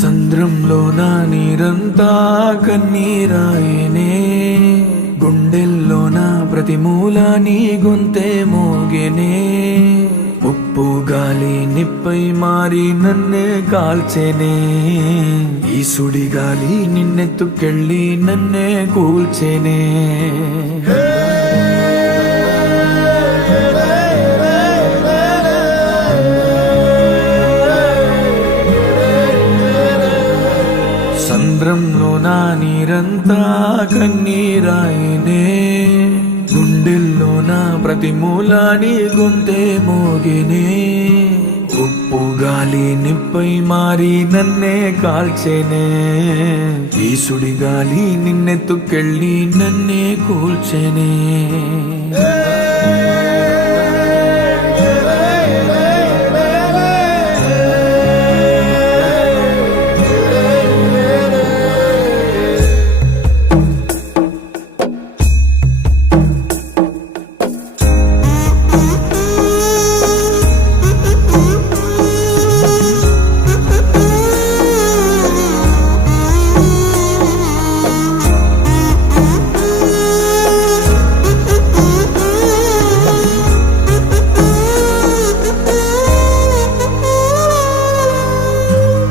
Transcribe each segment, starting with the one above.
సంద్రంలో నా నీరంతా కన్నీరాయనే, గుండెల్లో నా ప్రతి మూల నీ గొంతే మోగెనే. ఉప్పు గాలి నిప్పై మారి నన్నే కాల్చెనే, ఈ సుడి గాలి నిన్నెత్తుకెళ్ళి నన్నే కూల్చెనే. సంద్రంలో నా నీరంతా కన్నీరాయనే, గుండెల్లో నా ప్రతి మూల నీ గొంతే మోగెనే. ఉప్పు గాలి నిప్పై మారి నన్నే కాల్చెనే, ఈ సుడి గాలి నిన్నెత్తుకెళ్ళి నన్నే కూల్చెనే.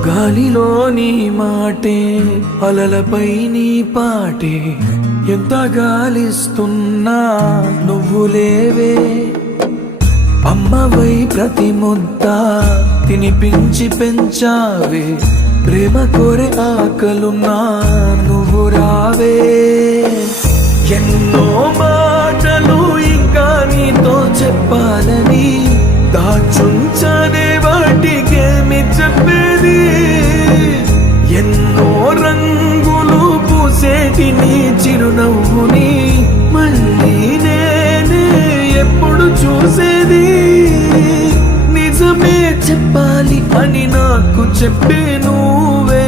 గాలిలో నీ మాటే, అలలపై నీ పాటే, ఎంత గాలిస్తున్నా నువ్వు లేవే. అమ్మవై ప్రతి ముద్ద తినిపించి పెంచావే, ప్రేమ కోరే ఆకలున్నా నువ్వు రావే. ఎన్నో మాటలు ఇంకా నీతో చెప్పాలని దాచుంచనే, వాటికేమి చెప్పేది. ఎన్నో రంగులు పూసేటి నీ చిరునవ్వుని మళ్ళీ నేనే ఎప్పుడు చూసేది. నిజమే చెప్పాలి అని నాకు చెప్పే నువ్వే,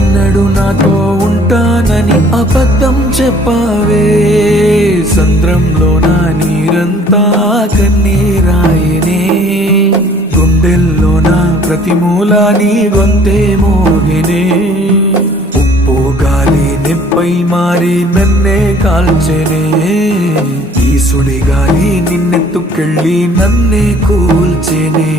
ఎన్నడూ నాతో ఉంటానని అబద్ధం చెప్పావే. సంద్రంలో నా నీరంతా కన్నీరాయనే, గుండెల్లో నా ప్రతి మూల నీ గొంతే మోగెనే. ఉప్పు గాలి నిప్పై మారి నన్నే కాల్చెనే, ఈ సుడి గాలి నిన్నెత్తుకెళ్ళి నన్నే కూల్చెనే.